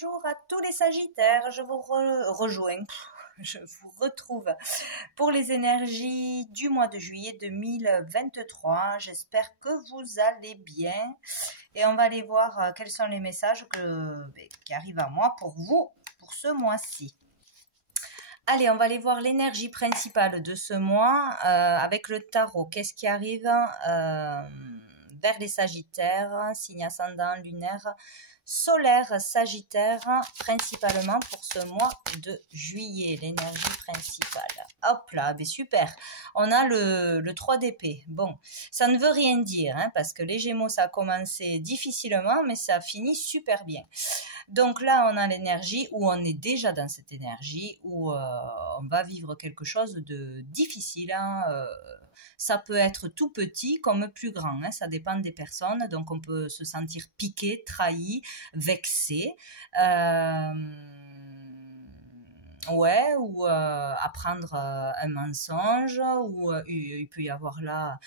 bonjour à tous les Sagittaires, je vous rejoins, je vous retrouve pour les énergies du mois de juillet 2023. J'espère que vous allez bien et on va aller voir quels sont les messages qui arrivent à moi pour vous pour ce mois-ci. Allez, on va aller voir l'énergie principale de ce mois avec le tarot. Qu'est-ce qui arrive vers les Sagittaires, signe ascendant, lunaire, solaire, Sagittaire, principalement pour ce mois de juillet, l'énergie principale. Hop là, ben super. On a le 3 d'épée. Bon, ça ne veut rien dire, hein, parce que les Gémeaux, ça a commencé difficilement, mais ça finit super bien. Donc là, on a l'énergie où on est déjà dans cette énergie, où on va vivre quelque chose de difficile. Hein, ça peut être tout petit comme plus grand, hein, ça dépend des personnes. Donc on peut se sentir piqué, trahi, vexé. Ouais, ou apprendre un mensonge, ou il peut y avoir là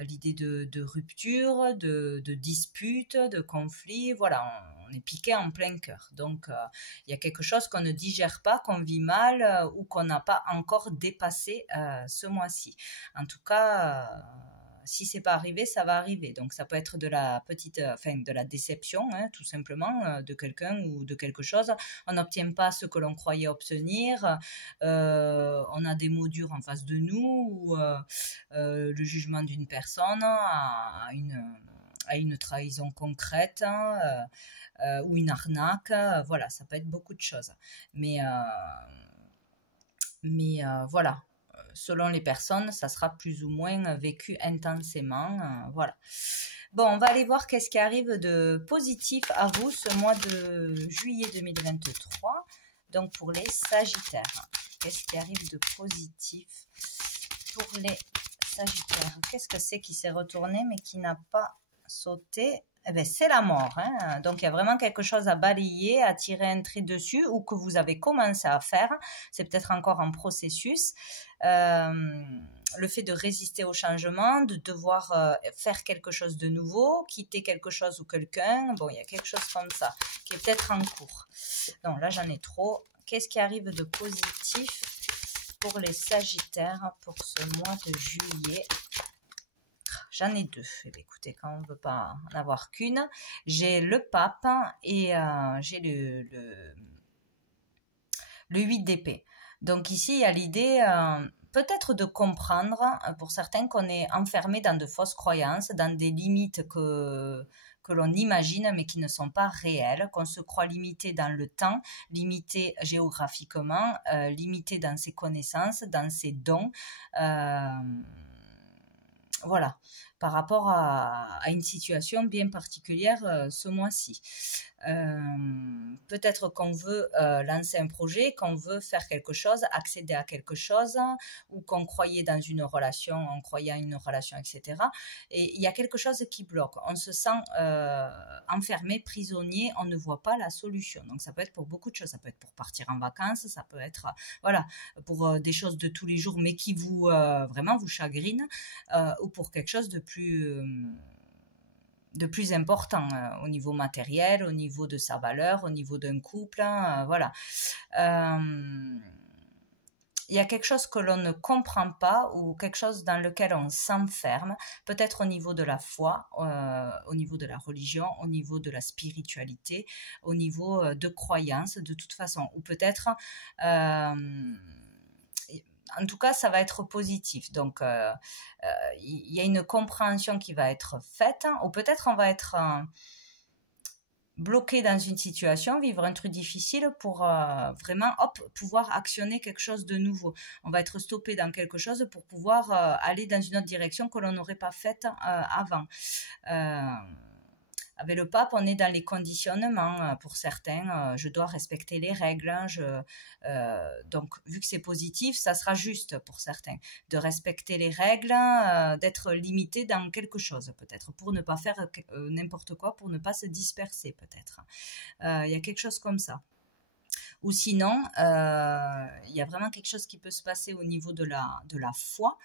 l'idée de rupture, de dispute, de conflit. Voilà, on est piqué en plein cœur. Donc il y a quelque chose qu'on ne digère pas, qu'on vit mal ou qu'on n'a pas encore dépassé ce mois-ci. En tout cas, si c'est pas arrivé, ça va arriver. Donc ça peut être de la de la déception, hein, tout simplement, de quelqu'un ou de quelque chose. On n'obtient pas ce que l'on croyait obtenir. On a des mots durs en face de nous, ou le jugement d'une personne à une trahison concrète, hein, ou une arnaque. Voilà, ça peut être beaucoup de choses. Mais voilà. Selon les personnes, ça sera plus ou moins vécu intensément. Voilà. Bon, on va aller voir qu'est-ce qui arrive de positif à vous ce mois de juillet 2023. Donc pour les Sagittaires, qu'est-ce qui arrive de positif pour les Sagittaires? Qu'est-ce que c'est qui s'est retourné mais qui n'a pas sauté? Eh ben, c'est la mort, hein. Donc il y a vraiment quelque chose à balayer, à tirer un trait dessus, ou que vous avez commencé à faire. C'est peut-être encore en processus. Le fait de résister au changement, de devoir faire quelque chose de nouveau, quitter quelque chose ou quelqu'un. Bon, il y a quelque chose comme ça qui est peut-être en cours. Non, là j'en ai trop. Qu'est-ce qui arrive de positif pour les Sagittaires pour ce mois de juillet? J'en ai deux. Eh bien, écoutez, quand on ne veut pas en avoir qu'une, j'ai le pape et j'ai le 8 d'épée. Donc ici, il y a l'idée peut-être de comprendre pour certains qu'on est enfermé dans de fausses croyances, dans des limites que l'on imagine mais qui ne sont pas réelles, qu'on se croit limité dans le temps, limité géographiquement, limité dans ses connaissances, dans ses dons. Voilà, par rapport à une situation bien particulière ce mois-ci. Peut-être qu'on veut lancer un projet, qu'on veut faire quelque chose, accéder à quelque chose, ou qu'on croyait dans une relation, on croyait à une relation, etc. Et il y a quelque chose qui bloque. On se sent enfermé, prisonnier, on ne voit pas la solution. Donc ça peut être pour beaucoup de choses. Ça peut être pour partir en vacances, ça peut être voilà, pour des choses de tous les jours, mais qui vous vraiment vous chagrinent, ou pour quelque chose de plus important au niveau matériel, au niveau de sa valeur, au niveau d'un couple, hein, voilà. Il y a quelque chose que l'on ne comprend pas ou quelque chose dans lequel on s'enferme, peut-être au niveau de la foi, au niveau de la religion, au niveau de la spiritualité, au niveau de croyances de toute façon, ou peut-être en tout cas, ça va être positif. Donc, il y a une compréhension qui va être faite, ou peut-être on va être bloqué dans une situation, vivre un truc difficile pour vraiment, pouvoir actionner quelque chose de nouveau. On va être stoppé dans quelque chose pour pouvoir aller dans une autre direction que l'on n'aurait pas faite avant. Avec le pape, on est dans les conditionnements pour certains. Je dois respecter les règles. Donc, vu que c'est positif, ça sera juste pour certains de respecter les règles, d'être limité dans quelque chose peut-être, pour ne pas faire n'importe quoi, pour ne pas se disperser peut-être. Il y a quelque chose comme ça. Ou sinon, il y a vraiment quelque chose qui peut se passer au niveau de la foi.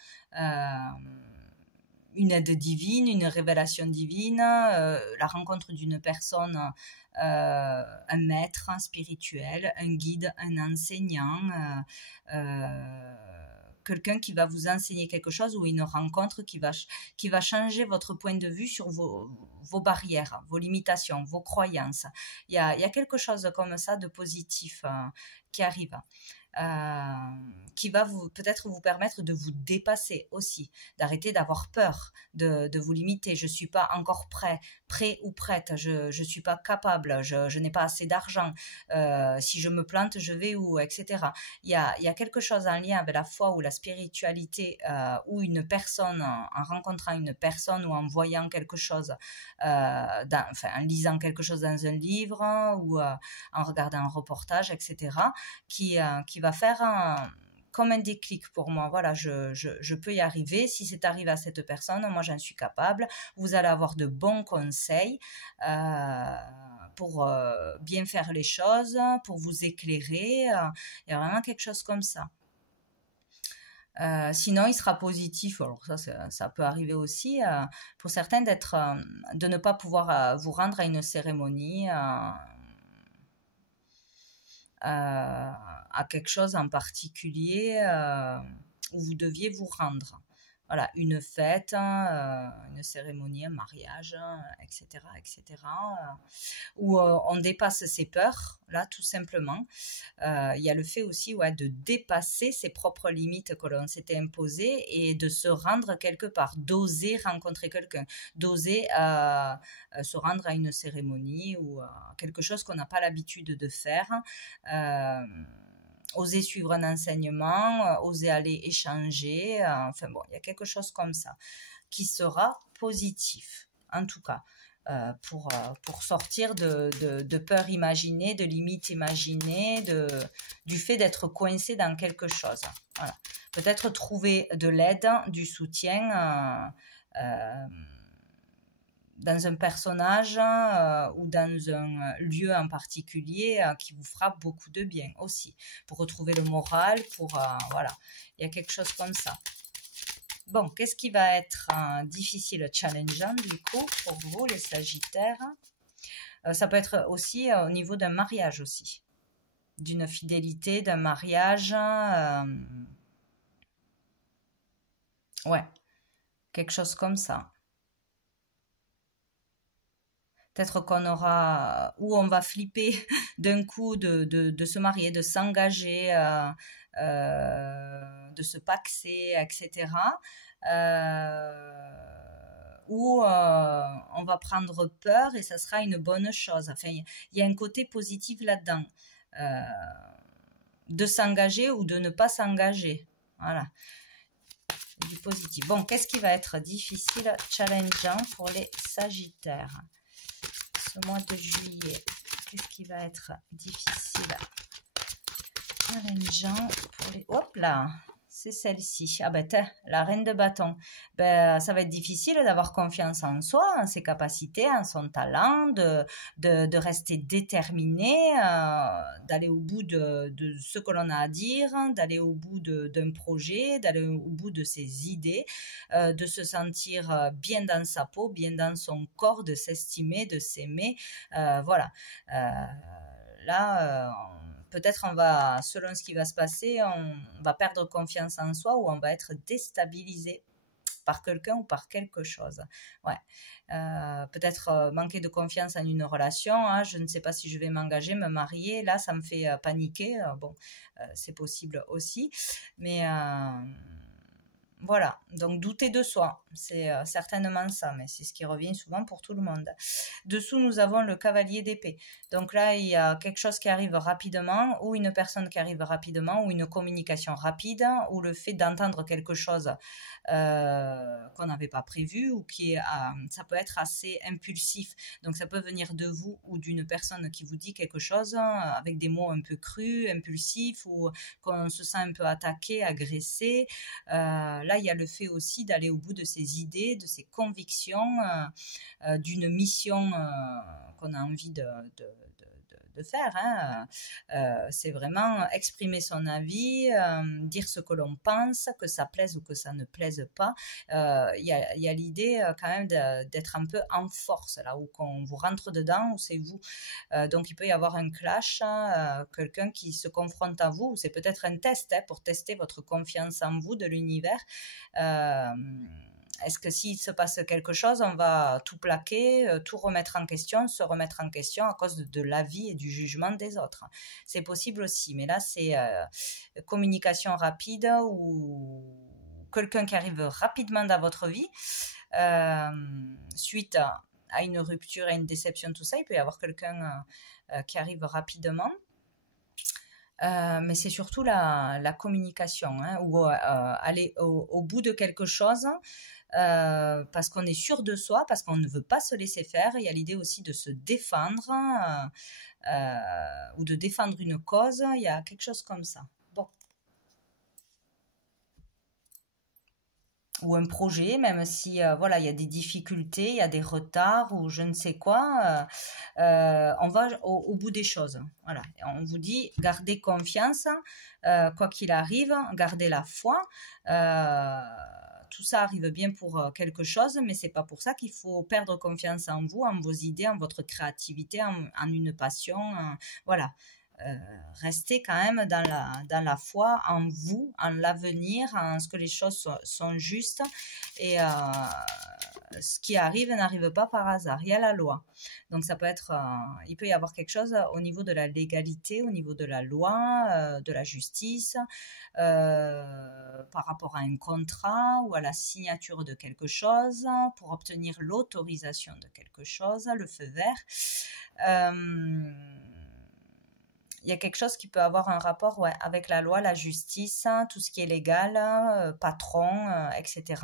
une aide divine, une révélation divine, la rencontre d'une personne, un maître spirituel, un guide, un enseignant, quelqu'un qui va vous enseigner quelque chose ou une rencontre qui va changer votre point de vue sur vos barrières, vos limitations, vos croyances. Il y a quelque chose comme ça de positif qui arrive. Qui va peut-être vous permettre de vous dépasser aussi, d'arrêter d'avoir peur, de vous limiter. Je suis pas encore prêt ou prête, je suis pas capable, je n'ai pas assez d'argent, si je me plante, je vais où, etc. Il y a quelque chose en lien avec la foi ou la spiritualité, ou une personne, en rencontrant une personne ou en voyant quelque chose, en lisant quelque chose dans un livre ou en regardant un reportage, etc., qui va faire comme un déclic pour moi. Voilà, je peux y arriver. Si c'est arrivé à cette personne, moi j'en suis capable. Vous allez avoir de bons conseils pour bien faire les choses, pour vous éclairer. Il y a vraiment quelque chose comme ça. Sinon, il sera positif. Alors ça peut arriver aussi pour certains de ne pas pouvoir vous rendre à une cérémonie. À quelque chose en particulier où vous deviez vous rendre. Voilà, une fête, une cérémonie, un mariage, etc., etc., où on dépasse ses peurs, là, tout simplement. Il y a le fait aussi de dépasser ses propres limites que l'on s'était imposées et de se rendre quelque part, d'oser rencontrer quelqu'un, d'oser se rendre à une cérémonie ou quelque chose qu'on n'a pas l'habitude de faire. Oser suivre un enseignement, oser aller échanger, enfin bon, il y a quelque chose comme ça qui sera positif, en tout cas, pour sortir de peurs imaginées, de limites imaginées, du fait d'être coincé dans quelque chose. Voilà. Peut-être trouver de l'aide, du soutien, dans un personnage ou dans un lieu en particulier qui vous fera beaucoup de bien aussi, pour retrouver le moral, voilà, il y a quelque chose comme ça. Bon, qu'est-ce qui va être difficile, challengeant du coup pour vous les Sagittaires? Ça peut être aussi au niveau d'un mariage aussi, d'une fidélité, d'un mariage, ouais, quelque chose comme ça. Peut-être qu'on aura, ou on va flipper d'un coup de se marier, de s'engager, de se paxer, etc. Ou on va prendre peur et ça sera une bonne chose. Enfin, il y a un côté positif là-dedans. De s'engager ou de ne pas s'engager. Voilà. Du positif. Bon, qu'est-ce qui va être difficile, challengeant pour les Sagittaires? Ce mois de juillet, qu'est-ce qui va être difficile, challengeant pour les... Hop là, c'est celle-ci. Ah ben, la reine de bâton. Ben, ça va être difficile d'avoir confiance en soi, en ses capacités, en son talent, de rester déterminé, d'aller au bout de ce que l'on a à dire, d'aller au bout d'un projet, d'aller au bout de ses idées, de se sentir bien dans sa peau, bien dans son corps, de s'estimer, de s'aimer. Voilà. Là, peut-être on va, selon ce qui va se passer, on va perdre confiance en soi ou on va être déstabilisé par quelqu'un ou par quelque chose. Ouais. Peut-être manquer de confiance en une relation. Hein. Je ne sais pas si je vais m'engager, me marier. Là, ça me fait paniquer. Bon, c'est possible aussi. Mais voilà, donc douter de soi, c'est certainement ça, mais c'est ce qui revient souvent pour tout le monde. Dessous, nous avons le cavalier d'épée. Donc là, il y a quelque chose qui arrive rapidement, ou une personne qui arrive rapidement, ou une communication rapide, ou le fait d'entendre quelque chose qu'on n'avait pas prévu, ou ça peut être assez impulsif. Donc ça peut venir de vous ou d'une personne qui vous dit quelque chose avec des mots un peu crus, impulsifs, ou qu'on se sent un peu attaqué, agressé. Là, il y a le fait aussi d'aller au bout de ses idées, de ses convictions, d'une mission qu'on a envie faire. Hein. C'est vraiment exprimer son avis, dire ce que l'on pense, que ça plaise ou que ça ne plaise pas. Il y a l'idée quand même d'être un peu en force, là où qu'on vous rentre dedans, où c'est vous. Donc il peut y avoir un clash, quelqu'un qui se confronte à vous, c'est peut-être un test pour tester votre confiance en vous, de l'univers. Est-ce que s'il se passe quelque chose, on va tout plaquer, tout remettre en question, se remettre en question à cause de l'avis et du jugement des autres? C'est possible aussi, mais là c'est communication rapide ou quelqu'un qui arrive rapidement dans votre vie suite à une rupture, à une déception, tout ça. Il peut y avoir quelqu'un qui arrive rapidement. Mais c'est surtout la communication, hein, ou aller au bout de quelque chose parce qu'on est sûr de soi, parce qu'on ne veut pas se laisser faire. Il y a l'idée aussi de se défendre ou de défendre une cause. Il y a quelque chose comme ça. Bon. Ou un projet, même si voilà, il y a des difficultés, il y a des retards ou je ne sais quoi, on va au bout des choses. Voilà, on vous dit gardez confiance, quoi qu'il arrive, gardez la foi. Tout ça arrive bien pour quelque chose, mais c'est pas pour ça qu'il faut perdre confiance en vous, en vos idées, en votre créativité, en une passion. Voilà. Restez quand même dans la foi en vous, en l'avenir, en ce que les choses sont justes et ce qui arrive n'arrive pas par hasard, il y a la loi. Donc ça peut être, il peut y avoir quelque chose au niveau de la légalité, au niveau de la loi, de la justice, par rapport à un contrat ou à la signature de quelque chose, pour obtenir l'autorisation de quelque chose, le feu vert. Il y a quelque chose qui peut avoir un rapport avec la loi, la justice, tout ce qui est légal, patron, etc.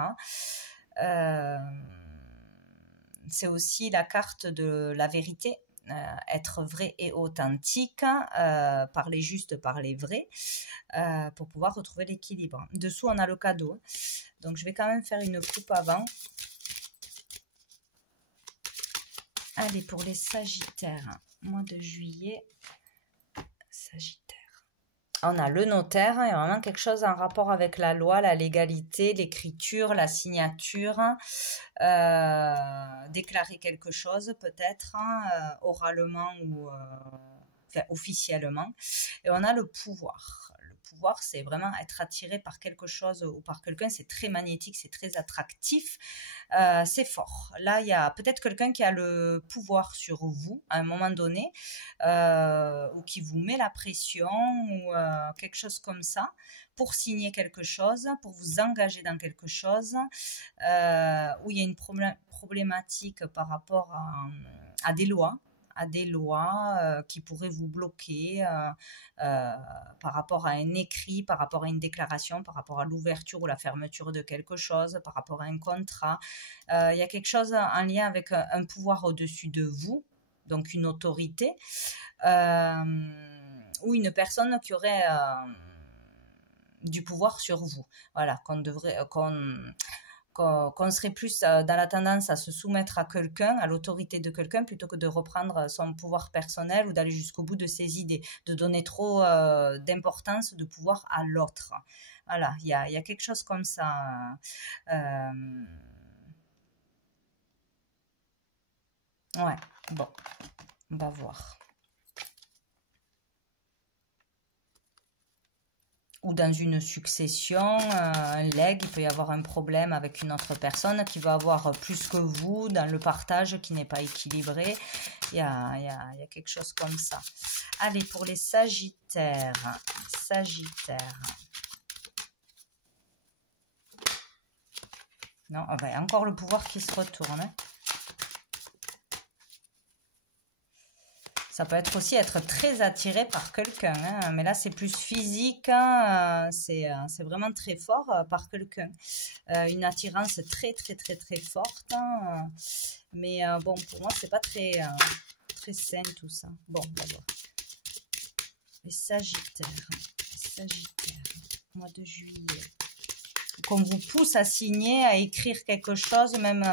C'est aussi la carte de la vérité, être vrai et authentique, parler juste, parler vrai, pour pouvoir retrouver l'équilibre. Dessous, on a le cadeau. Donc, je vais quand même faire une coupe avant. Allez, pour les Sagittaires, mois de juillet, Sagittaire. On a le notaire, il y a vraiment quelque chose en rapport avec la loi, la légalité, l'écriture, la signature, déclarer quelque chose peut-être, oralement ou enfin, officiellement. Et on a le pouvoir. Le pouvoir, c'est vraiment être attiré par quelque chose ou par quelqu'un, c'est très magnétique, c'est très attractif, c'est fort. Là, il y a peut-être quelqu'un qui a le pouvoir sur vous à un moment donné, ou qui vous met la pression, ou quelque chose comme ça, pour signer quelque chose, pour vous engager dans quelque chose, où il y a une problématique par rapport à des lois, qui pourraient vous bloquer par rapport à un écrit, par rapport à une déclaration, par rapport à l'ouverture ou la fermeture de quelque chose, par rapport à un contrat. Il y a quelque chose en lien avec un pouvoir au-dessus de vous, donc une autorité, ou une personne qui aurait du pouvoir sur vous. Voilà, qu'on serait plus dans la tendance à se soumettre à quelqu'un, à l'autorité de quelqu'un, plutôt que de reprendre son pouvoir personnel ou d'aller jusqu'au bout de ses idées, de donner trop d'importance, de pouvoir à l'autre. Voilà, il y a quelque chose comme ça. Ouais, bon, on va voir. Ou dans une succession, un legs, il peut y avoir un problème avec une autre personne qui va avoir plus que vous dans le partage qui n'est pas équilibré. Il y a quelque chose comme ça. Allez, pour les Sagittaires. Non, il y a encore le pouvoir qui se retourne. Hein. Ça peut être aussi être très attiré par quelqu'un, hein, mais là c'est plus physique, hein, c'est vraiment très fort par quelqu'un. Une attirance très très très très forte, hein, mais bon, pour moi c'est pas très, très sain tout ça. Bon, d'abord. Les Sagittaires, mois de juillet. Qu'on vous pousse à signer, à écrire quelque chose, même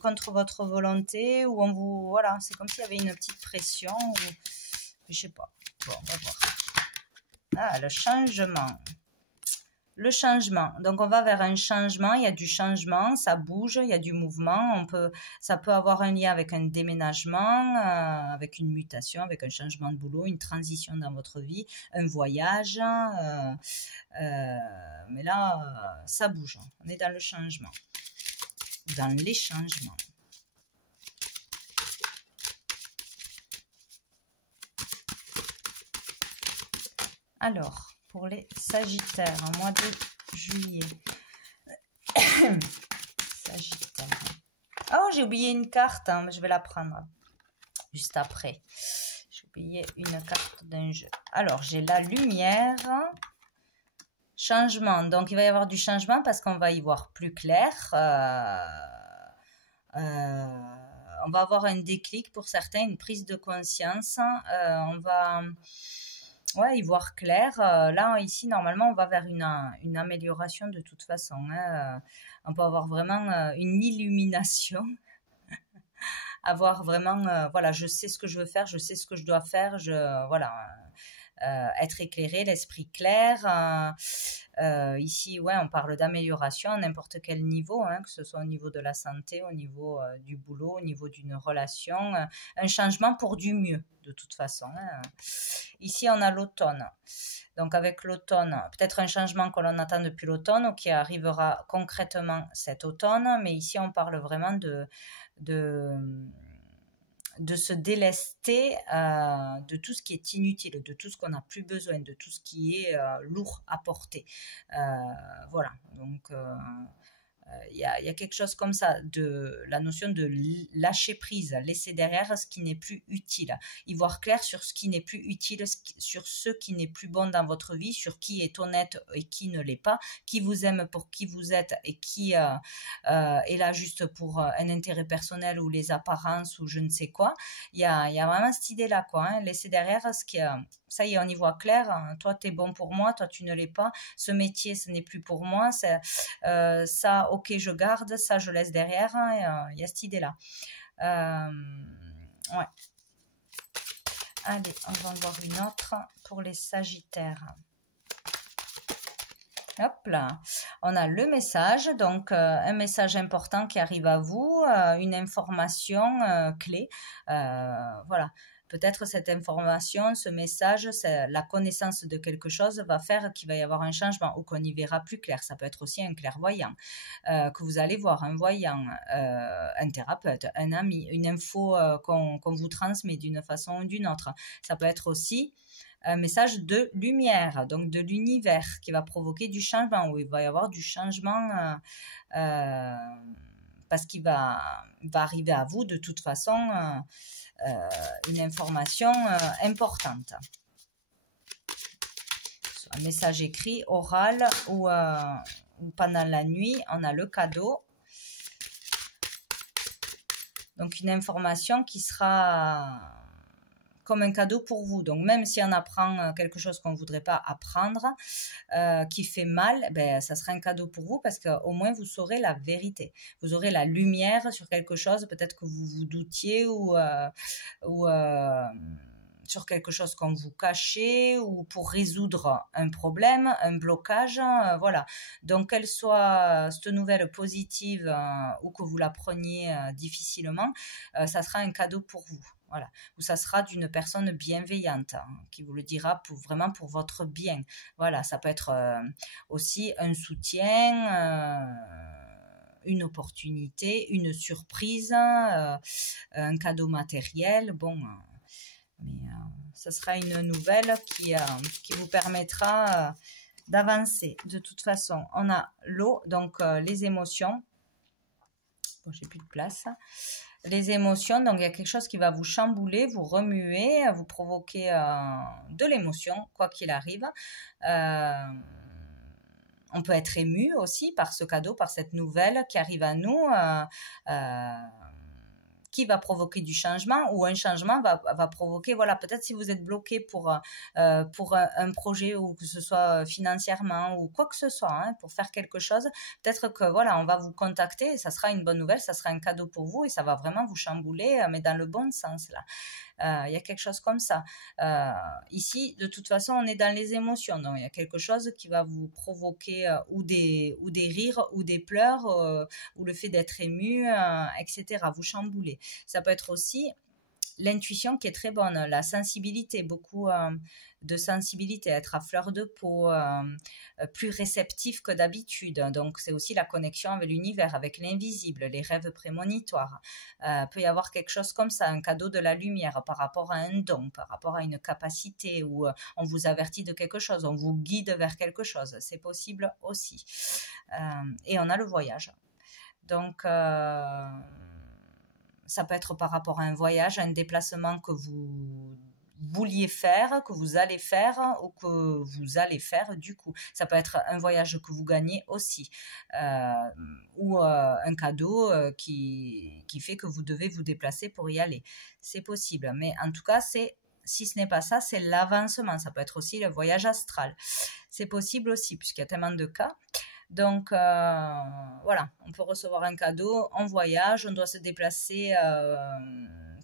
contre votre volonté, ou on vous, voilà, c'est comme s'il y avait une petite pression, affichez pas. Bon, on va voir. Ah, le changement. Le changement. Donc, on va vers un changement. Il y a du changement, ça bouge, il y a du mouvement. Ça peut avoir un lien avec un déménagement, avec une mutation, avec un changement de boulot, une transition dans votre vie, un voyage. Mais là, ça bouge. On est dans le changement. Dans les changements. Alors, pour les Sagittaires, en mois de juillet. Sagittaire. Oh, j'ai oublié une carte, hein, mais je vais la prendre juste après. J'ai oublié une carte d'un jeu. Alors, j'ai la lumière. Changement. Donc, il va y avoir du changement parce qu'on va y voir plus clair. On va avoir un déclic pour certains, une prise de conscience. On va... Ouais, y voir clair. Là, ici, normalement, on va vers une amélioration de toute façon. Hein. On peut avoir vraiment une illumination. Avoir vraiment, voilà, je sais ce que je veux faire, je sais ce que je dois faire. Voilà, être éclairé, l'esprit clair. Ici, ouais, on parle d'amélioration à n'importe quel niveau, hein, que ce soit au niveau de la santé, au niveau du boulot, au niveau d'une relation. Un changement pour du mieux, de toute façon. Hein. Ici, on a l'automne. Donc, avec l'automne, peut-être un changement que l'on attend depuis l'automne ou qui arrivera concrètement cet automne. Mais ici, on parle vraiment de se délester de tout ce qui est inutile, de tout ce qu'on n'a plus besoin, de tout ce qui est lourd à porter. Voilà, donc il y a quelque chose comme ça, de la notion de lâcher prise, laisser derrière ce qui n'est plus utile, y voir clair sur ce qui n'est plus utile, sur ce qui n'est plus bon dans votre vie, sur qui est honnête et qui ne l'est pas, qui vous aime pour qui vous êtes et qui est là juste pour un intérêt personnel ou les apparences ou je ne sais quoi. Il y a vraiment cette idée-là, quoi, hein, laisser derrière ce qui est... Ça y est, on y voit clair. Hein. Toi, tu es bon pour moi. Toi, tu ne l'es pas. Ce métier, ce n'est plus pour moi. Ça, ok, je garde. Ça, je laisse derrière. Hein. Il y a cette idée-là. Ouais. Allez, on va en voir une autre pour les Sagittaires. Hop là, on a le message, donc un message important qui arrive à vous, une information clé. Voilà. Peut-être cette information, ce message, la connaissance de quelque chose va faire qu'il va y avoir un changement ou qu'on y verra plus clair. Ça peut être aussi un clairvoyant, que vous allez voir, un voyant, un thérapeute, un ami, une info qu'on vous transmet d'une façon ou d'une autre. Ça peut être aussi un message de lumière, donc de l'univers qui va provoquer du changement, où il va y avoir du changement parce qu'il va arriver à vous de toute façon une information importante. Un message écrit, oral ou pendant la nuit, on a le cadeau. Donc une information qui sera comme un cadeau pour vous. Donc même si on apprend quelque chose qu'on ne voudrait pas apprendre, qui fait mal, ben, ça sera un cadeau pour vous parce qu'au moins vous saurez la vérité. Vous aurez la lumière sur quelque chose, peut-être que vous vous doutiez ou sur quelque chose qu'on vous cachait ou pour résoudre un problème, un blocage, voilà. Donc qu'elle soit cette nouvelle positive ou que vous la preniez difficilement, ça sera un cadeau pour vous. Voilà. Ou ça sera d'une personne bienveillante qui vous le dira vraiment pour votre bien. Voilà, ça peut être aussi un soutien, une opportunité, une surprise, un cadeau matériel. Bon, mais ce sera une nouvelle qui vous permettra d'avancer. De toute façon, on a l'eau, donc les émotions. Bon, j'ai plus de place. Les émotions, donc il y a quelque chose qui va vous chambouler, vous remuer, vous provoquer de l'émotion, quoi qu'il arrive. On peut être ému aussi par ce cadeau, par cette nouvelle qui arrive à nous, qui va provoquer du changement ou un changement va provoquer, voilà, peut-être si vous êtes bloqué pour un projet ou que ce soit financièrement ou quoi que ce soit, hein, pour faire quelque chose, peut-être que voilà, on va vous contacter et ça sera une bonne nouvelle, ça sera un cadeau pour vous et ça va vraiment vous chambouler, mais dans le bon sens là. Il y a quelque chose comme ça. Ici, de toute façon, on est dans les émotions. Donc, il y a quelque chose qui va vous provoquer ou des rires, ou des pleurs, ou le fait d'être ému, etc. Vous chambouler. Ça peut être aussi l'intuition qui est très bonne, la sensibilité, beaucoup de sensibilité, être à fleur de peau, plus réceptif que d'habitude. Donc c'est aussi la connexion avec l'univers, avec l'invisible, les rêves prémonitoires. Peut y avoir quelque chose comme ça, un cadeau de la lumière par rapport à un don, par rapport à une capacité, où on vous avertit de quelque chose, on vous guide vers quelque chose. C'est possible aussi. Et on a le voyage. Donc ça peut être par rapport à un voyage, à un déplacement que vous vouliez faire, que vous allez faire, ou que vous allez faire du coup. Ça peut être un voyage que vous gagnez aussi, ou un cadeau qui fait que vous devez vous déplacer pour y aller. C'est possible, mais en tout cas, si ce n'est pas ça, c'est l'avancement. Ça peut être aussi le voyage astral. C'est possible aussi, puisqu'il y a tellement de cas. Donc voilà, on peut recevoir un cadeau, on voyage, on doit se déplacer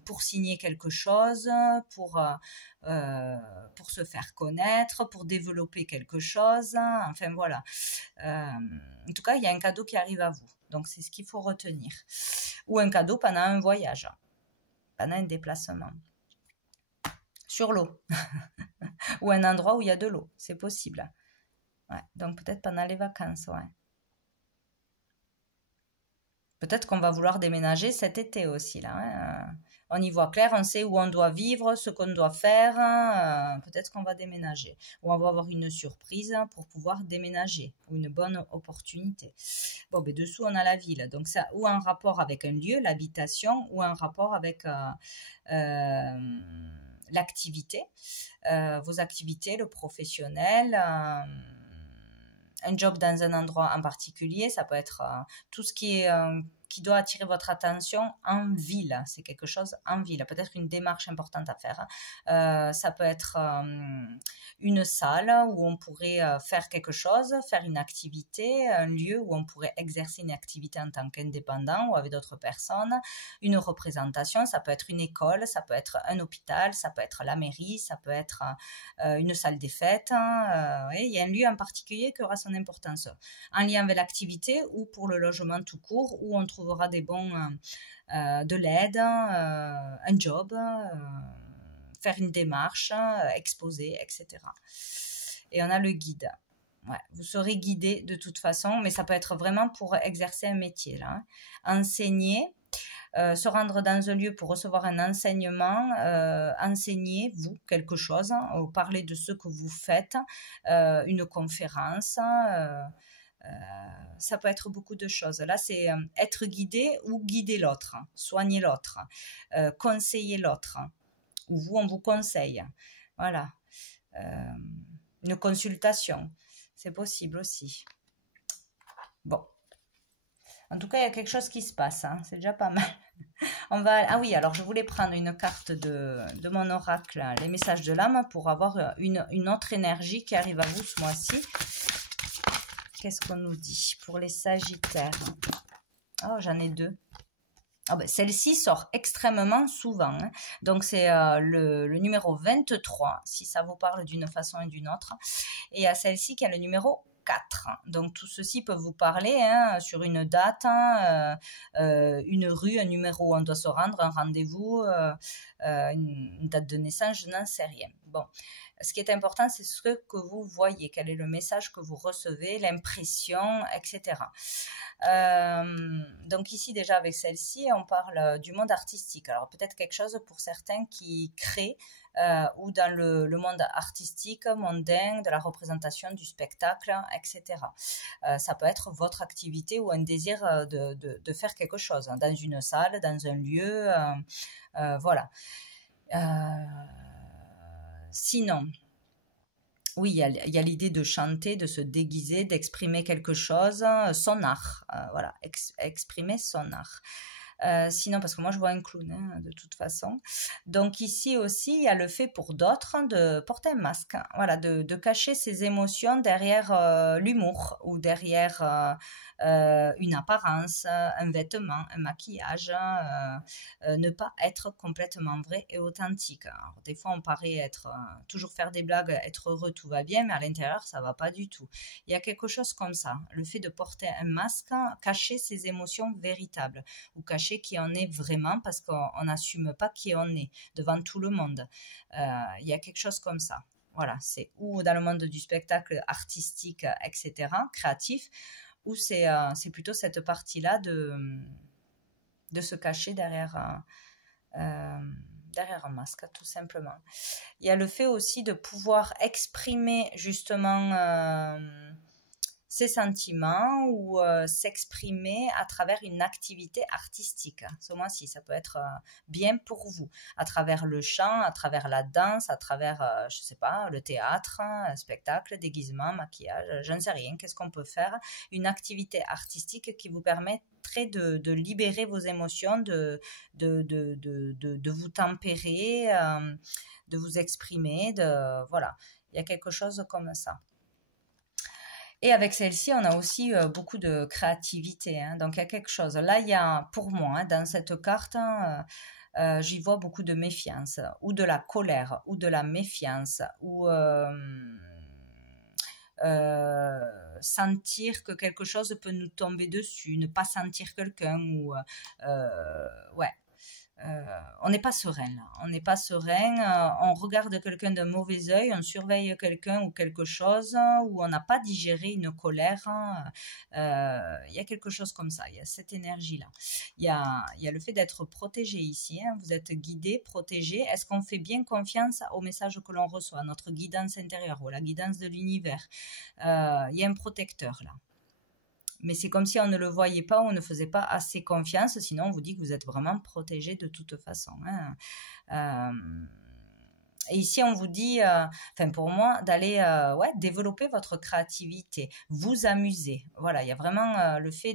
pour signer quelque chose, pour se faire connaître, pour développer quelque chose, enfin voilà. En tout cas, il y a un cadeau qui arrive à vous, donc c'est ce qu'il faut retenir. Ou un cadeau pendant un voyage, pendant un déplacement. Sur l'eau, ou un endroit où il y a de l'eau, c'est possible. Ouais, donc peut-être pendant les vacances, ouais. Peut-être qu'on va vouloir déménager cet été aussi, là. Hein. On y voit clair, on sait où on doit vivre, ce qu'on doit faire. Peut-être qu'on va déménager. Ou on va avoir une surprise pour pouvoir déménager, ou une bonne opportunité. Bon, ben dessous, on a la ville. Donc, ça, ou un rapport avec un lieu, l'habitation, ou un rapport avec l'activité, vos activités, le professionnel, un job dans un endroit en particulier. Ça peut être tout ce qui doit attirer votre attention en ville. C'est quelque chose en ville. Peut-être une démarche importante à faire. Ça peut être une salle où on pourrait faire quelque chose, faire une activité, un lieu où on pourrait exercer une activité en tant qu'indépendant ou avec d'autres personnes, une représentation. Ça peut être une école, ça peut être un hôpital, ça peut être la mairie, ça peut être une salle des fêtes. Il y a un lieu en particulier qui aura son importance, en lien avec l'activité ou pour le logement tout court, où on trouvera des bons, de l'aide, un job, faire une démarche, exposer, etc. Et on a le guide. Ouais, vous serez guidé de toute façon, mais ça peut être vraiment pour exercer un métier, là. Hein. Enseigner, se rendre dans un lieu pour recevoir un enseignement, enseigner, vous, quelque chose, parler de ce que vous faites, une conférence, ça peut être beaucoup de choses. Là, c'est être guidé ou guider l'autre, soigner l'autre, conseiller l'autre, ou vous, on vous conseille. Voilà. Une consultation, c'est possible aussi. Bon. En tout cas, il y a quelque chose qui se passe, hein. C'est déjà pas mal. Ah oui, alors je voulais prendre une carte de mon oracle, les messages de l'âme, pour avoir une autre énergie qui arrive à vous ce mois-ci. Qu'est-ce qu'on nous dit pour les Sagittaires? Oh, j'en ai deux. Oh ben, celle-ci sort extrêmement souvent. Hein. Donc, c'est le numéro 23, si ça vous parle d'une façon et d'une autre. Et il y a celle-ci qui a le numéro 4. Donc, tout ceci peut vous parler sur une date, une rue, un numéro où on doit se rendre, un rendez-vous, une date de naissance, je n'en sais rien. Bon. Ce qui est important, c'est ce que vous voyez, quel est le message que vous recevez, l'impression, etc. Donc ici, déjà avec celle-ci, on parle du monde artistique. Alors peut-être quelque chose pour certains qui créent ou dans le monde artistique, mondain, de la représentation, du spectacle, etc. Ça peut être votre activité ou un désir de faire quelque chose, dans une salle, dans un lieu, voilà. Sinon, oui, il y a l'idée de chanter, de se déguiser, d'exprimer quelque chose, son art, voilà, exprimer son art. Sinon, parce que moi je vois un clown hein, de toute façon. Donc ici aussi, il y a le fait pour d'autres de porter un masque, hein. Voilà, de cacher ses émotions derrière l'humour ou derrière une apparence, un vêtement, un maquillage, ne pas être complètement vrai et authentique. Alors, des fois, on paraît être toujours faire des blagues, être heureux, tout va bien, mais à l'intérieur, ça va pas du tout. Il y a quelque chose comme ça, le fait de porter un masque, cacher ses émotions véritables ou cacher qui on est vraiment parce qu'on n'assume pas qui on est devant tout le monde. Il y a quelque chose comme ça. Voilà, c'est ou dans le monde du spectacle artistique, etc., créatif, ou c'est plutôt cette partie-là de se cacher derrière un masque, tout simplement. Il y a le fait aussi de pouvoir exprimer justement ses sentiments ou s'exprimer à travers une activité artistique. Ce mois-ci, ça peut être bien pour vous, à travers le chant, à travers la danse, à travers, je sais pas, le théâtre, un spectacle, déguisement, maquillage, je ne sais rien. Qu'est-ce qu'on peut faire? Une activité artistique qui vous permettrait de libérer vos émotions, de vous tempérer, de vous exprimer, voilà. Il y a quelque chose comme ça. Et avec celle-ci, on a aussi beaucoup de créativité, hein. Donc, il y a quelque chose. Là, il y a, pour moi, hein, dans cette carte, j'y vois beaucoup de méfiance, ou de la colère, ou de la méfiance, ou sentir que quelque chose peut nous tomber dessus, ne pas sentir quelqu'un, ou ouais. On n'est pas serein là, on n'est pas serein, on regarde quelqu'un d'un mauvais œil, on surveille quelqu'un ou quelque chose, ou on n'a pas digéré une colère, il y a quelque chose comme ça, il y a cette énergie-là. Il y a le fait d'être protégé ici, hein. Vous êtes guidé, protégé. Est-ce qu'on fait bien confiance au message que l'on reçoit, notre guidance intérieure ou la guidance de l'univers? Il y a un protecteur là. Mais c'est comme si on ne le voyait pas, on ne faisait pas assez confiance, sinon on vous dit que vous êtes vraiment protégé de toute façon, hein. Et ici, on vous dit, enfin pour moi, d'aller ouais, développer votre créativité, vous amuser. Voilà, il y a vraiment le fait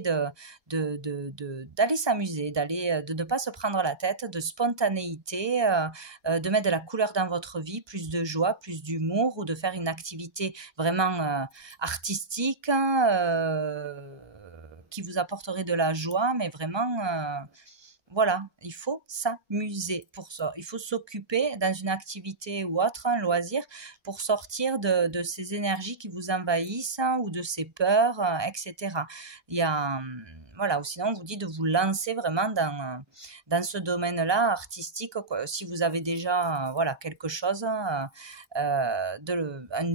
d'aller s'amuser, de ne pas se prendre la tête, de spontanéité, de mettre de la couleur dans votre vie, plus de joie, plus d'humour, ou de faire une activité vraiment artistique, qui vous apporterait de la joie, mais vraiment voilà, il faut s'amuser pour ça. Il faut s'occuper dans une activité ou autre, un loisir, pour sortir de ces énergies qui vous envahissent, hein, ou de ces peurs, etc. Il y a, voilà, ou sinon on vous dit de vous lancer vraiment dans ce domaine-là artistique, quoi. Si vous avez déjà voilà, quelque chose, un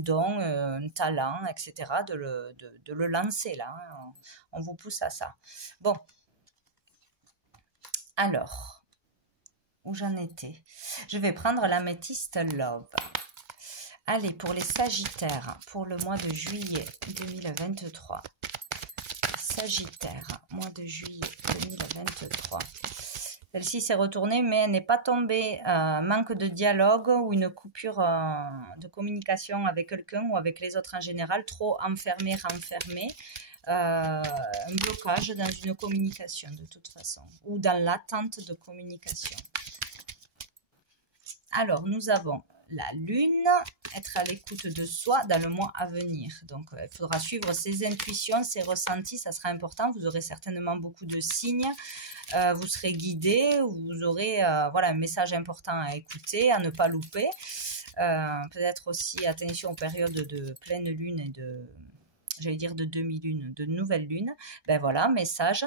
don, un talent, etc., de le lancer là, hein. On vous pousse à ça. Bon. Alors, où j'en étais? Je vais prendre l'améthyste Love. Allez, pour les Sagittaires, pour le mois de juillet 2023. Sagittaire, mois de juillet 2023. Celle-ci s'est retournée, mais elle n'est pas tombée. Manque de dialogue ou une coupure de communication avec quelqu'un ou avec les autres en général, trop enfermé, renfermé. Un blocage dans une communication de toute façon, ou dans l'attente de communication. Alors, nous avons la lune, être à l'écoute de soi dans le mois à venir. Donc, il faudra suivre ses intuitions, ses ressentis, ça sera important. Vous aurez certainement beaucoup de signes. Vous serez guidé, vous aurez voilà, un message important à écouter, à ne pas louper. Peut-être aussi attention aux périodes de pleine lune et j'allais dire de demi-lune, de nouvelle lune, ben voilà, message,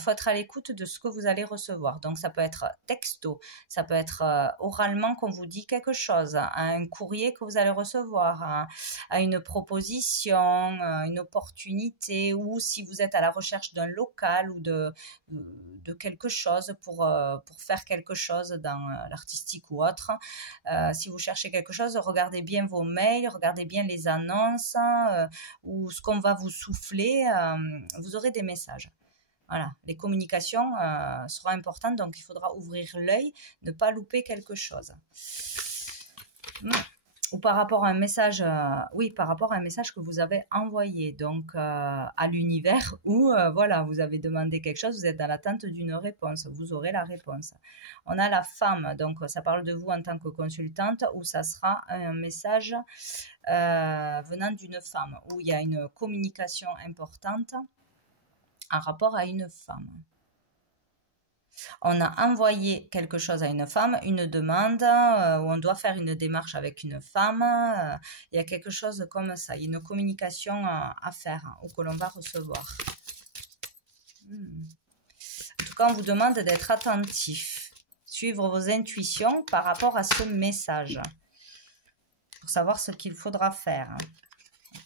faut être à l'écoute de ce que vous allez recevoir. Donc ça peut être texto, ça peut être oralement qu'on vous dit quelque chose, un courrier que vous allez recevoir, à une proposition, une opportunité, ou si vous êtes à la recherche d'un local ou de quelque chose pour faire quelque chose dans l'artistique ou autre. Si vous cherchez quelque chose, regardez bien vos mails, regardez bien les annonces, ou ce qu'on va vous souffler, vous aurez des messages. Voilà, les communications seront importantes, donc il faudra ouvrir l'œil, ne pas louper quelque chose. ou par rapport à un message, oui, par rapport à un message que vous avez envoyé donc à l'univers ou voilà, vous avez demandé quelque chose, vous êtes dans l'attente d'une réponse, vous aurez la réponse. On a la femme, donc ça parle de vous en tant que consultante ou ça sera un message venant d'une femme où il y a une communication importante en rapport à une femme. On a envoyé quelque chose à une femme, une demande, où on doit faire une démarche avec une femme. Il y a quelque chose comme ça. Il y a une communication à faire ou que l'on va recevoir. En tout cas, on vous demande d'être attentif. Suivre vos intuitions par rapport à ce message. Pour savoir ce qu'il faudra faire.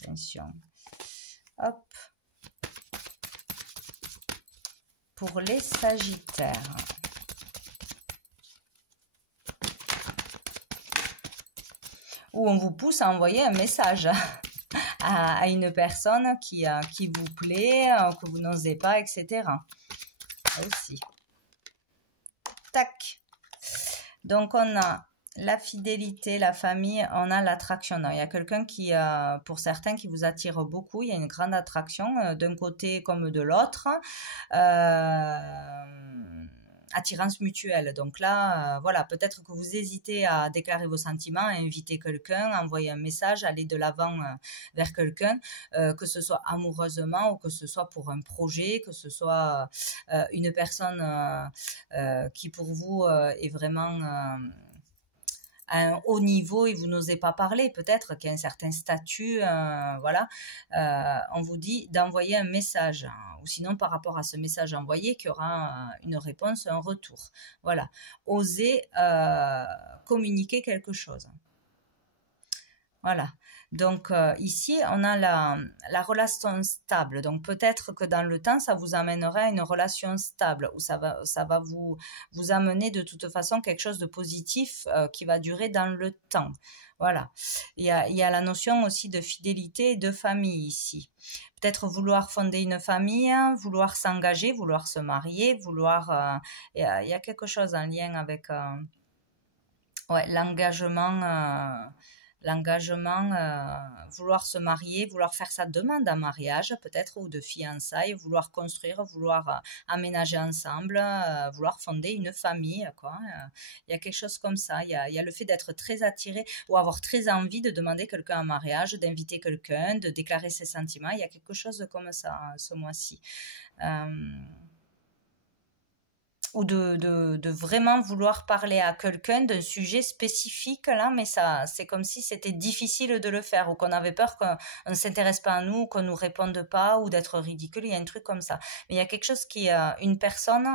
Attention. Hop. Pour les Sagittaires. Où on vous pousse à envoyer un message à une personne qui vous plaît, que vous n'osez pas, etc. Ça aussi. Tac. Donc on a la fidélité, la famille, on a l'attraction. Il y a quelqu'un qui, pour certains, qui vous attire beaucoup. Il y a une grande attraction d'un côté comme de l'autre. Attirance mutuelle. Donc là, voilà, peut-être que vous hésitez à déclarer vos sentiments, à inviter quelqu'un, à envoyer un message, aller de l'avant vers quelqu'un, que ce soit amoureusement ou que ce soit pour un projet, que ce soit une personne qui pour vous est vraiment à un haut niveau et vous n'osez pas parler, peut-être qu'il y a un certain statut, voilà, on vous dit d'envoyer un message, ou sinon par rapport à ce message envoyé, qu'il y aura une réponse, un retour. Voilà, osez communiquer quelque chose. Voilà. Donc ici, on a la relation stable. Donc peut-être que dans le temps, ça vous amènera à une relation stable où ça va vous amener de toute façon quelque chose de positif qui va durer dans le temps. Voilà. Il y a la notion aussi de fidélité et de famille ici. Peut-être vouloir fonder une famille, vouloir s'engager, vouloir se marier, vouloir... il y a quelque chose en lien avec ouais, l'engagement... vouloir se marier, vouloir faire sa demande en mariage peut-être ou de fiançailles, vouloir construire, vouloir aménager ensemble, vouloir fonder une famille, quoi. Il y a quelque chose comme ça. Il y a le fait d'être très attiré ou avoir très envie de demander quelqu'un en mariage, d'inviter quelqu'un, de déclarer ses sentiments. Il y a quelque chose comme ça ce mois-ci. Ou de vraiment vouloir parler à quelqu'un d'un sujet spécifique là, mais ça, c'est comme si c'était difficile de le faire ou qu'on avait peur qu'on ne s'intéresse pas à nous, qu'on nous réponde pas ou d'être ridicule. Il y a un truc comme ça. Mais il y a quelque chose qui est une personne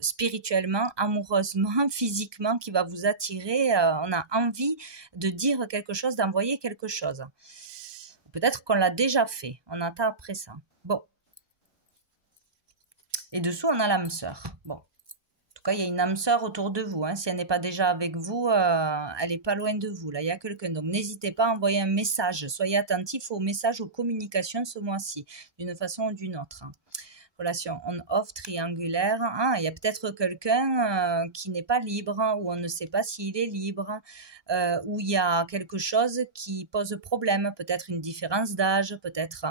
spirituellement, amoureusement, physiquement qui va vous attirer. On a envie de dire quelque chose, d'envoyer quelque chose. Peut-être qu'on l'a déjà fait. On attend après ça. Bon. Et dessous, on a l'âme sœur. Bon. En tout cas, il y a une âme sœur autour de vous. Hein. Si elle n'est pas déjà avec vous, elle n'est pas loin de vous. Là, il y a quelqu'un. Donc, n'hésitez pas à envoyer un message. Soyez attentifs aux messages, aux communications ce mois-ci, d'une façon ou d'une autre. Hein. Relation on-off, triangulaire. Ah, il y a peut-être quelqu'un qui n'est pas libre, hein, ou on ne sait pas s'il est libre, où il y a quelque chose qui pose problème, peut-être une différence d'âge, peut-être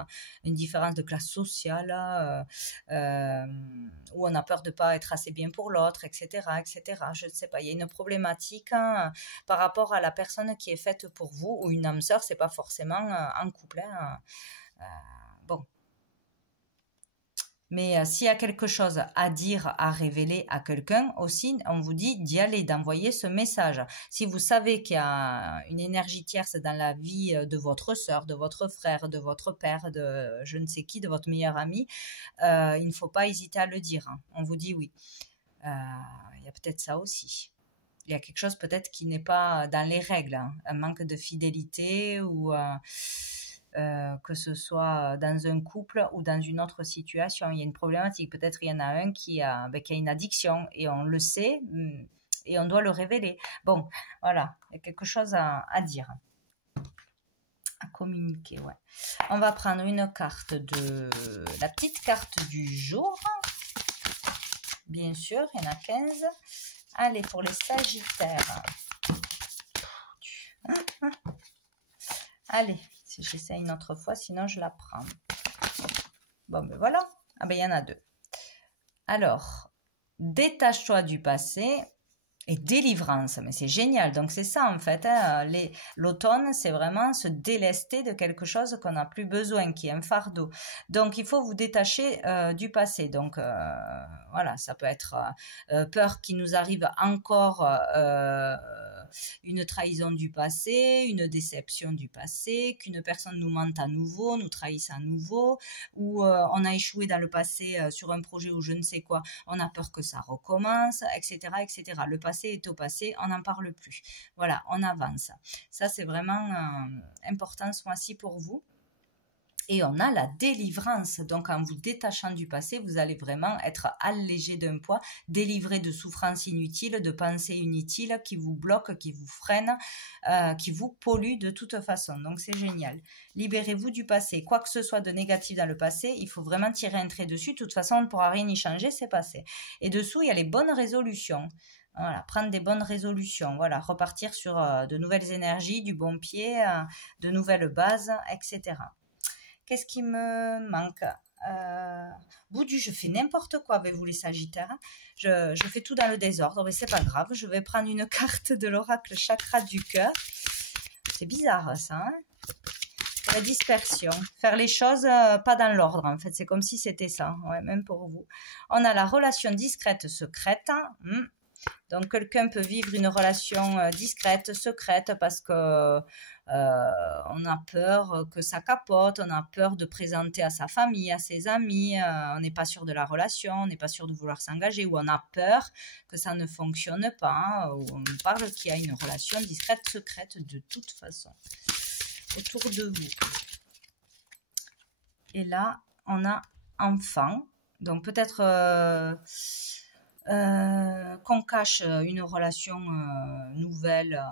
une différence de classe sociale, où on a peur de ne pas être assez bien pour l'autre, etc., etc. Je ne sais pas, il y a une problématique hein, par rapport à la personne qui est faite pour vous, ou une âme sœur, c'est pas forcément en couple. Hein, bon. Mais s'il y a quelque chose à dire, à révéler à quelqu'un, aussi, on vous dit d'y aller, d'envoyer ce message. Si vous savez qu'il y a une énergie tierce dans la vie de votre sœur, de votre frère, de votre père, de je ne sais qui, de votre meilleur ami, il ne faut pas hésiter à le dire. Hein. On vous dit oui. Il y a peut-être ça aussi. Il y a quelque chose peut-être qui n'est pas dans les règles. Hein. Un manque de fidélité ou... que ce soit dans un couple ou dans une autre situation. Il y a une problématique. Peut-être il y en a un qui a une addiction et on le sait et on doit le révéler. Bon, voilà, il y a quelque chose à dire. À communiquer, ouais. On va prendre une carte la petite carte du jour. Bien sûr, il y en a 15. Allez, pour les Sagittaires. Allez, si j'essaie une autre fois, sinon je la prends. Bon, ben voilà. Ah ben, il y en a deux. Alors, détache-toi du passé et délivrance. Mais c'est génial. Donc, c'est ça, en fait. Hein. L'automne, c'est vraiment se délester de quelque chose qu'on n'a plus besoin, qui est un fardeau. Donc, il faut vous détacher du passé. Donc, voilà, ça peut être peur qui nous arrive encore une trahison du passé, une déception du passé, qu'une personne nous mente à nouveau, nous trahisse à nouveau, ou on a échoué dans le passé sur un projet ou je ne sais quoi, on a peur que ça recommence, etc., etc. Le passé est au passé, on n'en parle plus. Voilà, on avance. Ça, c'est vraiment important ce mois-ci pour vous. Et on a la délivrance. Donc, en vous détachant du passé, vous allez vraiment être allégé d'un poids, délivré de souffrances inutiles, de pensées inutiles qui vous bloquent, qui vous freinent, qui vous polluent de toute façon. Donc, c'est génial. Libérez-vous du passé. Quoi que ce soit de négatif dans le passé, il faut vraiment tirer un trait dessus. De toute façon, on ne pourra rien y changer, c'est passé. Et dessous, il y a les bonnes résolutions. Voilà, prendre des bonnes résolutions, voilà, repartir sur de nouvelles énergies, du bon pied, de nouvelles bases, etc. Qu'est-ce qui me manque Boudu, je fais n'importe quoi avec vous les Sagittaires. Je fais tout dans le désordre, mais c'est pas grave. Je vais prendre une carte de l'oracle chakra du cœur. C'est bizarre ça, hein? La dispersion. Faire les choses pas dans l'ordre, en fait. C'est comme si c'était ça, ouais, même pour vous. On a la relation discrète secrète. Donc, quelqu'un peut vivre une relation discrète, secrète, parce que on a peur que ça capote, on a peur de présenter à sa famille, à ses amis, on n'est pas sûr de la relation, on n'est pas sûr de vouloir s'engager, ou on a peur que ça ne fonctionne pas, ou on parle qu'il y a une relation discrète, secrète de toute façon autour de vous. Et là, on a enfant, donc peut-être qu'on cache une relation nouvelle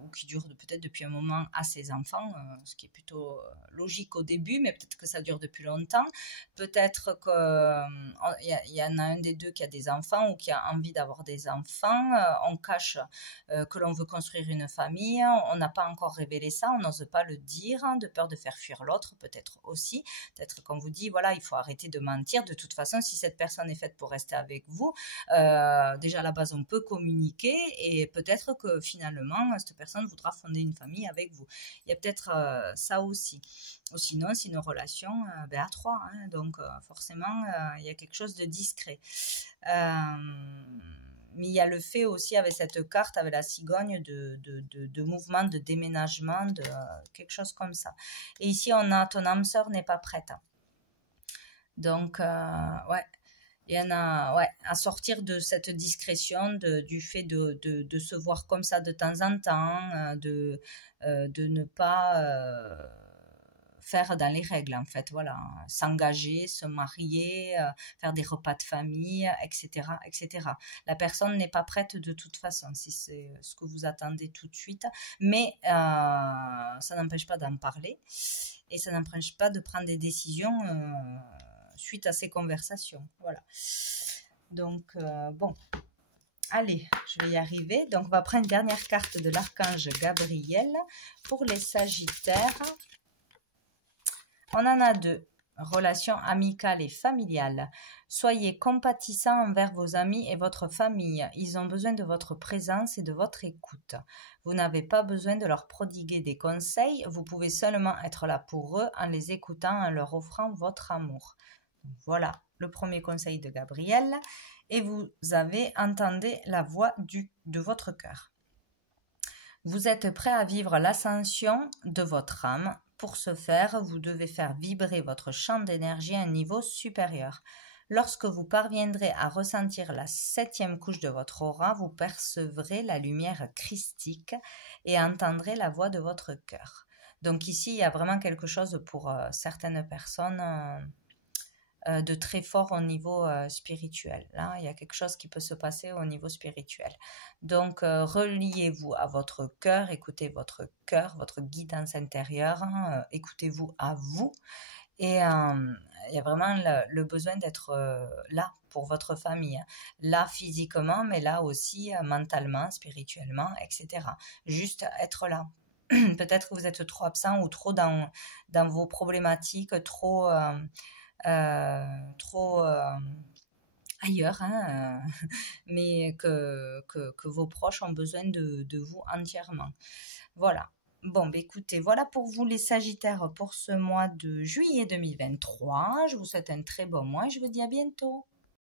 ou qui dure peut-être depuis un moment à ses enfants, ce qui est plutôt logique au début, mais peut-être que ça dure depuis longtemps. Peut-être qu'il y en a un des deux qui a des enfants ou qui a envie d'avoir des enfants. On cache que l'on veut construire une famille. On n'a pas encore révélé ça, on n'ose pas le dire, de peur de faire fuir l'autre, peut-être aussi. Peut-être qu'on vous dit, voilà, il faut arrêter de mentir. De toute façon, si cette personne est faite pour rester avec vous, déjà à la base on peut communiquer et peut-être que finalement cette personne voudra fonder une famille avec vous. Il y a peut-être ça aussi. Ou sinon c'est une relation à trois, hein, donc forcément il y a quelque chose de discret. Mais il y a le fait aussi avec cette carte, avec la cigogne, de mouvement, de déménagement, de quelque chose comme ça. Et ici on a ton âme sœur n'est pas prête. Donc ouais. Et on a, ouais, à sortir de cette discrétion, du fait de se voir comme ça de temps en temps, de ne pas faire dans les règles, en fait, voilà, s'engager, se marier, faire des repas de famille, etc., etc. La personne n'est pas prête de toute façon, si c'est ce que vous attendez tout de suite, mais ça n'empêche pas d'en parler et ça n'empêche pas de prendre des décisions suite à ces conversations. Voilà. Donc, bon. Allez, je vais y arriver. Donc, on va prendre une dernière carte de l'archange Gabriel pour les Sagittaires. On en a deux. Relations amicales et familiales. Soyez compatissants envers vos amis et votre famille. Ils ont besoin de votre présence et de votre écoute. Vous n'avez pas besoin de leur prodiguer des conseils. Vous pouvez seulement être là pour eux en les écoutant, en leur offrant votre amour. Voilà le premier conseil de Gabriel. Et vous avez entendu la voix de votre cœur. Vous êtes prêt à vivre l'ascension de votre âme. Pour ce faire, vous devez faire vibrer votre champ d'énergie à un niveau supérieur. Lorsque vous parviendrez à ressentir la 7e couche de votre aura, vous percevrez la lumière christique et entendrez la voix de votre cœur. Donc ici, il y a vraiment quelque chose pour certaines personnes de très fort au niveau spirituel. Là, il y a quelque chose qui peut se passer au niveau spirituel. Donc, reliez-vous à votre cœur, écoutez votre cœur, votre guidance intérieure, écoutez-vous à vous. Et il y a vraiment le besoin d'être là pour votre famille. Là physiquement, mais là aussi mentalement, spirituellement, etc. Juste être là. peut-être que vous êtes trop absent ou trop dans vos problématiques, trop ailleurs, hein, mais que vos proches ont besoin de vous entièrement. Voilà. Bon, bah écoutez, voilà pour vous les Sagittaires pour ce mois de juillet 2023. Je vous souhaite un très bon mois et je vous dis à bientôt.